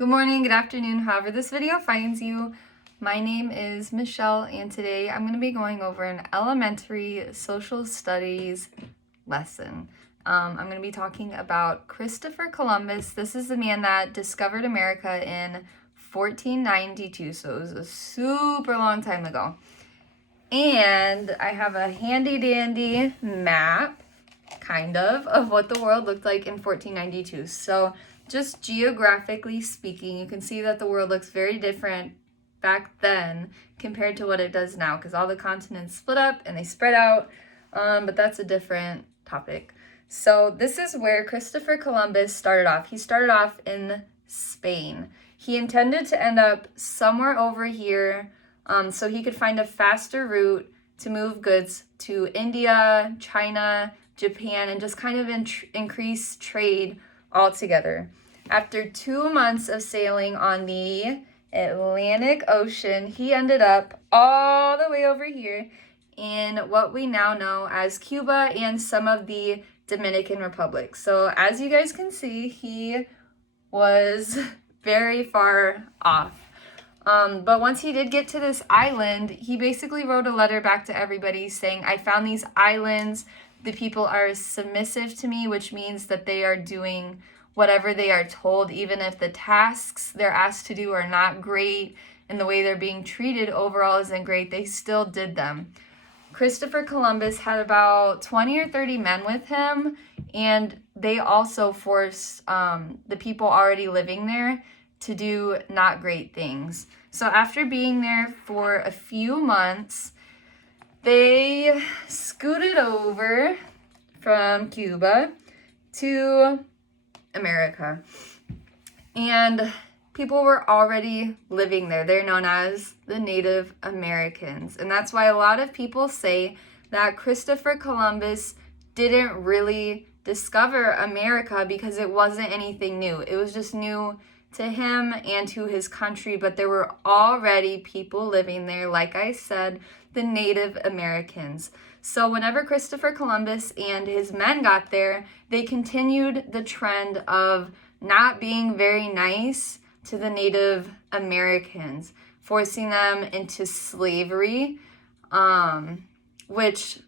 Good morning, good afternoon, however this video finds you. My name is Michelle, and today I'm going to be going over an elementary social studies lesson. I'm going to be talking about Christopher Columbus. This is the man that discovered America in 1492, so it was a super long time ago. And I have a handy dandy map, kind of what the world looked like in 1492. So just geographically speaking, you can see that the world looks very different back then compared to what it does now, because all the continents split up and they spread out, but that's a different topic. So this is where Christopher Columbus started off. He started off in Spain. He intended to end up somewhere over here, so he could find a faster route to move goods to India, China, Japan, and just kind of increase trade altogether. After 2 months of sailing on the Atlantic Ocean, he ended up all the way over here in what we now know as Cuba and some of the Dominican Republic. So as you guys can see, he was very far off. But once he did get to this island, he basically wrote a letter back to everybody saying, I found these islands. The people are submissive to me, which means that they are doing whatever they are told, even if the tasks they're asked to do are not great and the way they're being treated overall isn't great, they still did them. Christopher Columbus had about 20 or 30 men with him, and they also forced the people already living there to do not great things. So after being there for a few months, they scooted over from Cuba to America. And people were already living there. They're known as the Native Americans. And that's why a lot of people say that Christopher Columbus didn't really discover America because it wasn't anything new. It was just new to him and to his country, but there were already people living there, like I said, the Native Americans. So whenever Christopher Columbus and his men got there, they continued the trend of not being very nice to the Native Americans, forcing them into slavery, which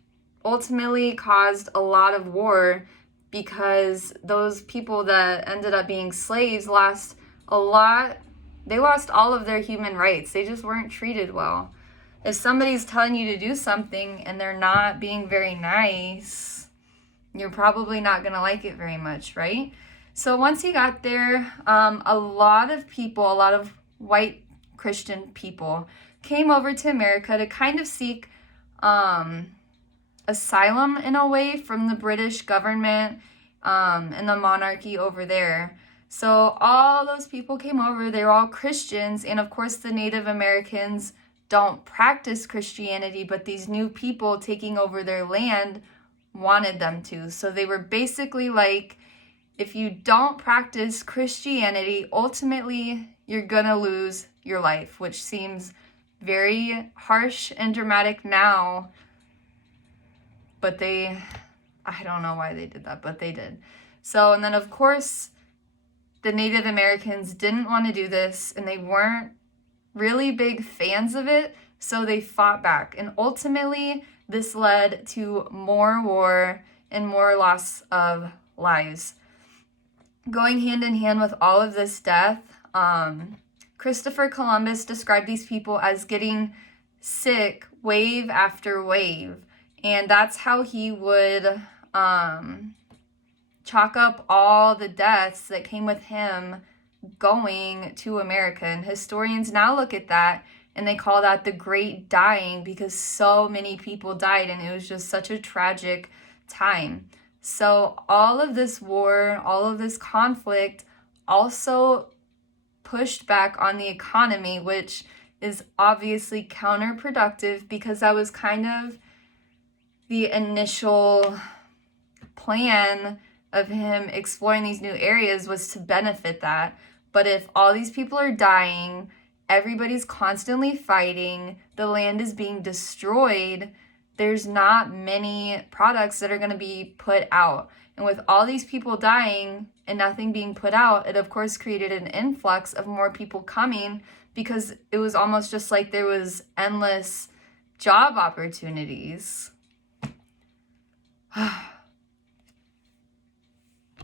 ultimately caused a lot of war because those people that ended up being slaves lost all of their human rights. They just weren't treated well. If somebody's telling you to do something and they're not being very nice, you're probably not going to like it very much, right? So once he got there, a lot of white Christian people came over to America to kind of seek asylum in a way from the British government and the monarchy over there. So all those people came over, they were all Christians, and of course the Native Americans don't practice Christianity, but these new people taking over their land wanted them to. So they were basically like, if you don't practice Christianity, ultimately you're gonna lose your life, which seems very harsh and dramatic now, but I don't know why they did that, but they did. So, and then of course, the Native Americans didn't want to do this, and they weren't really big fans of it, so they fought back. And ultimately, this led to more war and more loss of lives. Going hand in hand with all of this death, Christopher Columbus described these people as getting sick wave after wave. And that's how he would chalk up all the deaths that came with him going to America. And historians now look at that and they call that the Great Dying because so many people died and it was just such a tragic time. So all of this war, all of this conflict also pushed back on the economy, which is obviously counterproductive because that was kind of the initial plan of him exploring these new areas, was to benefit that. But if all these people are dying, everybody's constantly fighting, the land is being destroyed, there's not many products that are going to be put out. And with all these people dying and nothing being put out, it of course created an influx of more people coming, because it was almost just like there was endless job opportunities.